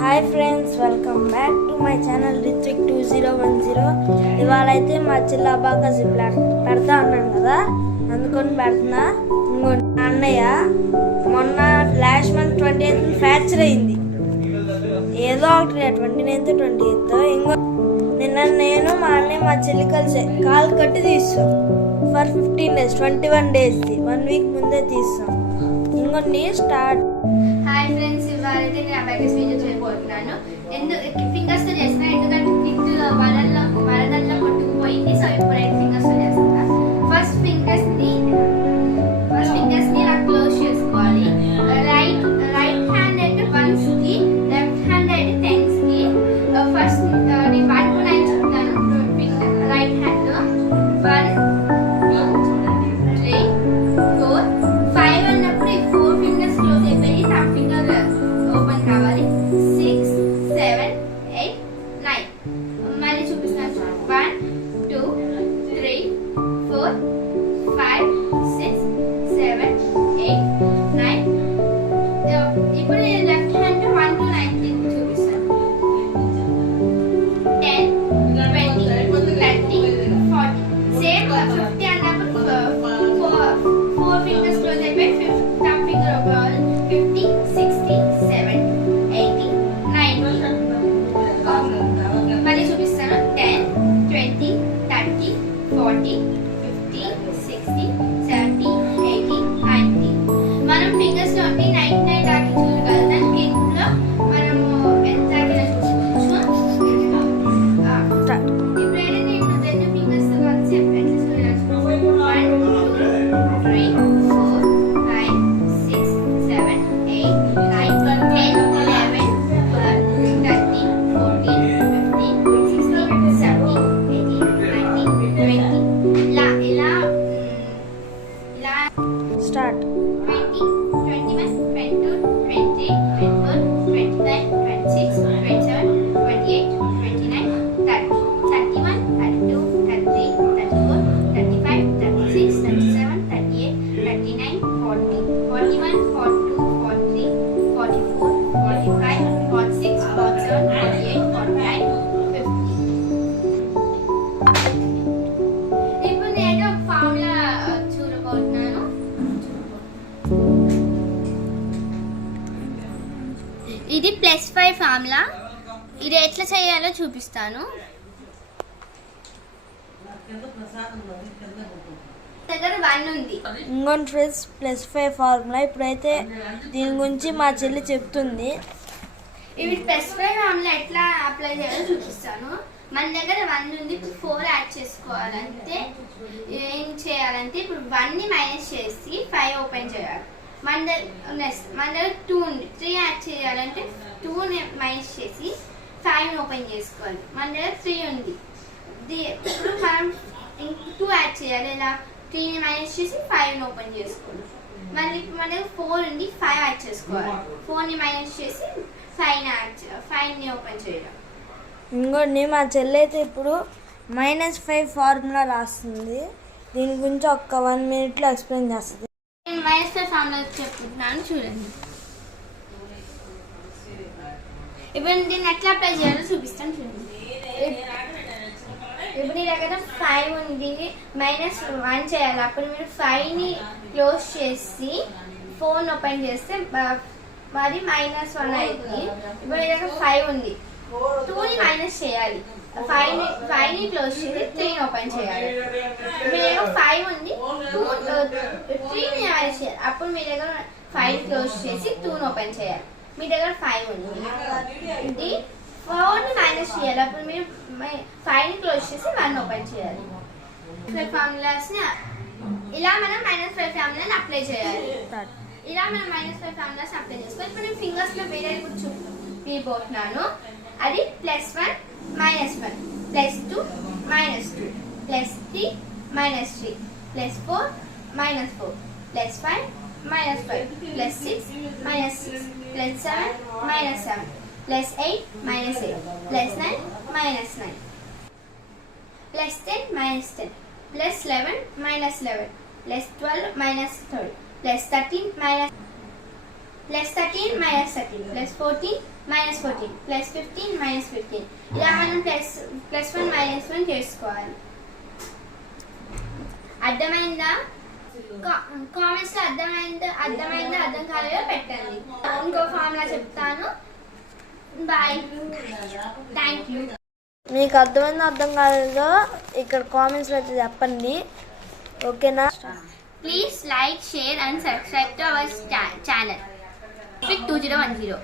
Hi friends, welcome back to my channel Ritvik 2010. ఇవాళ అయితే మా చిల్ల అబాకస్ పెడతా అన్నాను కదా, అందుకొని పెడుతున్నా. ఇంకోటి మా అన్నయ్య మొన్న లాస్ట్ మంత్ 28th ఫ్రాక్చర్ అయింది. ఏదో ఒకటి 29th 28th. ఇంకో నిన్న నేను మా అన్నయ్య మా చెల్లి కలిసి కాలు కట్టి తీస్తాం ఫర్ 15 days, 21 days, 1 week ముందే తీస్తాం. ఇంకొన్ని స్టార్ట్. హాయ్ ఫ్రెండ్స్, ఇవాళ అయితే నేను అబాకస్ వీడియో చేయబోతున్నాను. ఫింగర్స్ తో చేస్తున్నా, ఎందుకంటే ఫిట్ వరదల్లో కొట్టుకుపోయింది. సో ఇప్పుడైతే ఫింగర్స్ తో చేస్తున్నా. ఫస్ట్ ఫింగర్స్ ని ఇలా క్లోజ్ చేసుకోవాలి. రైట్ హ్యాండ్ అయితే 1s కి, లెఫ్ట్ హ్యాండ్ అయితే 10s కి. ఫస్ట్ నేను పట్టుకుని అని చెప్తాను. రైట్ హ్యాండ్ 1 2 3 4 5 అన్నప్పుడు ఈ 4 ఫింగర్స్ క్లోజ్ అయిపోయి నా ఫింగర్ ఓపెన్ కావాలి. 6 7 8 9. మళ్ళీ చూపిస్తాను. 1 2 3 4 5 6 7 8 9. ఇప్పుడు నేను లెఫ్ట్ హ్యాండ్ 1 to 9 చూపిస్తాను. 10 20 30 40. సేమ్ 50 అన్నప్పుడు 4 ఫింగర్స్ క్లోజ్ అయిపోయి థంబ్ ఫింగర్ ఓపెన్. 50 60 70 80 90. మళ్ళీ చూపిస్తాను. 10 20 30 40 50 60 70 80 90. మనం ఫింగర్స్ లో 99 దాకా చూడగలుగుతాం. ఇంట్లో మనము ఎంత చూసుకోవచ్చు. ఇప్పుడైతే నేను 2 ఫింగర్స్ తో కలిసి ఎట్లా చూడొచ్చు. 1 2 3 4 5 6 7 8 9 10 11 12 13 14 15 16 17 18 19 20. ఇలా స్టార్ట్. 20 21 22 23 24 25 26 27 28 29 30 31 32 33 34 35 36 37 38 39 40 41 42 43 44 45 46 47 48 49 50. ఇప్పుడు నేను ఒక ఫార్ములా చూడబోతున్నాను. ఇది +5 ఫార్ములా. ఇది ఎట్లా చేయాలో చూపిస్తాను. దగ్గర 1 ఉంది. ఇంకొన్ని ఫ్రెండ్స్ +5 ఫార్ములా. ఇప్పుడైతే దీని గురించి మా చెల్లి చెప్తుంది. ఇవి +5 ఫార్ములా ఎట్లా అప్లై చేయాలో చూపిస్తాను. మన దగ్గర 1 ఉంది, ఇప్పుడు 4 యాడ్ చేసుకోవాలంటే ఏం చేయాలంటే ఇప్పుడు 1 ని మైనస్ చేసి 5 ఓపెన్ చేయాలి. మన దగ్గర 2 ఉంది, 3 యాడ్ చేయాలంటే 2 ని మైనస్ చేసి 5 ఓపెన్ చేసుకోవాలి. మన దగ్గర 3 ఉంది, ఇప్పుడు మనం 2 యాడ్ చేయాలి. ఇలా 3 ని మైనస్ చేసి 5 ని ఓపెన్ చేసుకోవాలి. మళ్ళీ మన దగ్గర 4 ఉంది, 5 యాడ్ చేసుకోవాలి. 4 ని మైనస్ చేసి 5 ని ఓపెన్ చేయాలి. ఇంకోటి మా చెల్లి అయితే ఇప్పుడు -5 ఫార్ములా రాస్తుంది. దీని గురించి ఒక్క 1 minute ఎక్స్ప్లెయిన్ చేస్తుంది. నేను -5 ఫార్ములా చెప్తున్నాను, చూడండి. ఇప్పుడు దీన్ని ఎట్లా అప్లై చేయాలో చూపిస్తాను, చూడండి. ఇప్పుడు నీ దగ్గర 5 ఉంది, -1 చేయాలి. అప్పుడు మీరు 5 ని క్లోజ్ చేసి 4 ఓపెన్ చేస్తే మరి -1 అయింది. ఇప్పుడు నీ దగ్గర 5 ఉంది, 2 ని మైనస్ చేయాలి. 5 ని క్లోజ్ చేసి 3 ని ఓపెన్ చేయాలి. మీ దగ్గర 5 ఉంది, 3 ని మైనస్ చేయాలి. అప్పుడు మీ దగ్గర 5 క్లోజ్ చేసి 2 ని ఓపెన్ చేయాలి. మీ దగ్గర 5 ఉంది, ఇది 4 ని మైనస్ చేయాలి. అప్పుడు మీరు 5 ని క్లోజ్ చేసి 1 ఓపెన్ చేయాలి. ఫార్ములాస్ ని ఇలా మనం -5 ఫార్ములాని అప్లై చేయాలి. ఇలా మనం -5 ఫార్ములాస్ అప్లై చేసుకోవాలి. ఇప్పుడు నేను ఫింగర్స్ లో వేరే ఇప్పుడు చూపిపోతున్నాను. అది +1 -1 +2 -2 +3 -3 +4 -4 +5 -5 +6 -6 +7 -7 +8 -8 +9 -9 +10 -10 +11 -11 +12 -12 +13 -13 plus 13 minus 13 plus 14 minus 14 plus 15 minus 15 ఇలా మనం ప్లస్ 1 మైనస్ 1 చేసుకోవాలి. అర్థమైందా? కామెంట్స్ లో అర్థమైందా అర్థం కాలేదో పెట్టండి. ఇంకో ఫార్ములా చెప్తాను. Bye, thank you. మీకు అర్థమైందో అర్థం కాలేదో ఇక్కడ కామెంట్స్లో అయితే చెప్పండి, ఓకేనా? Please like, share and subscribe to our channel District 2010.